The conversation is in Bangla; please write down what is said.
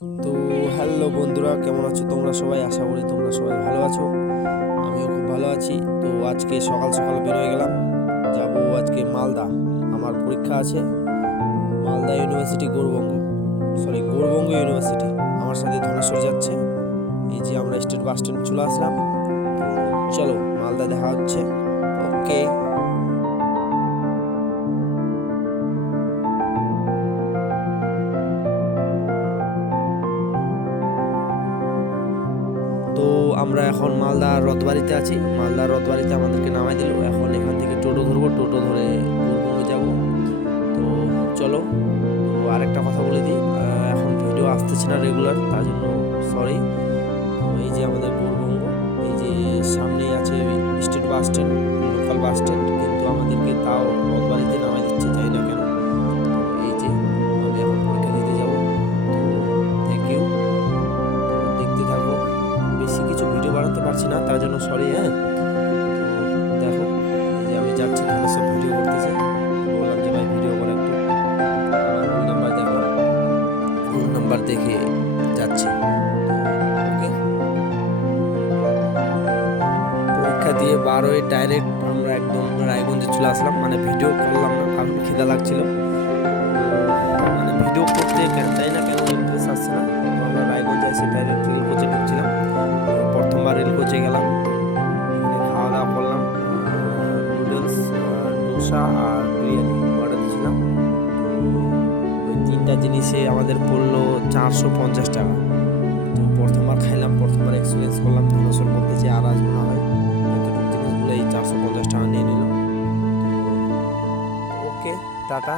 তো হ্যালো বন্ধুরা, কেমন আছো তোমরা সবাই? আশা করি তোমরা সবাই ভালো আছো। আমিও খুব ভালো আছি। তো আজকে সকাল সকাল বেরোয় গেলাম, যাব আজকে মালদা। আমার পরীক্ষা আছে মালদা ইউনিভার্সিটি, গৌড়বঙ্গ ইউনিভার্সিটি। আমার সাথে ধনেশ্বর যাচ্ছে। এই যে আমরা স্টেট বাস স্ট্যান্ড চলে আসলাম। চলো মালদা দেখা হচ্ছে। ওকে। তো আমরা এখন মালদার রথবাড়িতে আছি। মালদার রথবাড়িতে আমাদেরকে নামাই দিল। এখন এখান থেকে টোটো ধরবো, টোটো ধরে গৌড়বঙ্গে যাব। তো চলো। তো আরেকটা কথা বলে দিই, এখন ভিডিও আসতেছে না রেগুলার, তার জন্য সরি। তো এই যে আমাদের গৌড়বঙ্গ, এই যে সামনেই আছে state bus stand, local bus stand, কিন্তু আমাদেরকে তাও রথবাড়িতে নামাই দিচ্ছে, যাই না কেন। এই যে আমি এখন পরীক্ষা দিতে যাব। তো থ্যাংক ইউ, দেখতে থাকো। বেশি কিছু ভিডিও বানাতে পারছি না, তার জন্য সরি। হ্যাঁ, তো দেখো, এই যে আমি যাচ্ছি, তাহলে সব ভিডিও করতেছে। বললাম যে ভাই ভিডিও করে একটু। আমার রোল নাম্বার দেখলাম, রোল নাম্বার দেখে যাচ্ছি। ওকে। পরীক্ষা দিয়ে বারোই ডাইরেক্ট আমরা একদম রায়গঞ্জে চলে আসলাম। মানে ভিডিও করলাম না, কারণ খিদা লাগছিল। মানে ভিডিও করতে চাই না কেন, ইন্টারেস্ট আসছে না। তো আমরা রায়গঞ্জে এসে ডাইরেক্ট রেল কোচে ঢুকছিলাম। প্রথমবার রেল কোচে গেলাম, এখানে খাওয়া দাওয়া করলাম। নুডলস, ডোসা আর বিরিয়ানি অর্ডার দিয়েছিলাম। ওই তিনটা জিনিসে আমাদের পড়লো 450 টাকা। তো প্রথমবার খাইলাম, প্রথমবার এক্সপিরিয়েন্স করলাম। ধনেশ্বর বলতেছে আর আসবো না হয়, এতটুকু জিনিসগুলো এই 450 টাকা নিয়ে নিল। ওকে, টাটা।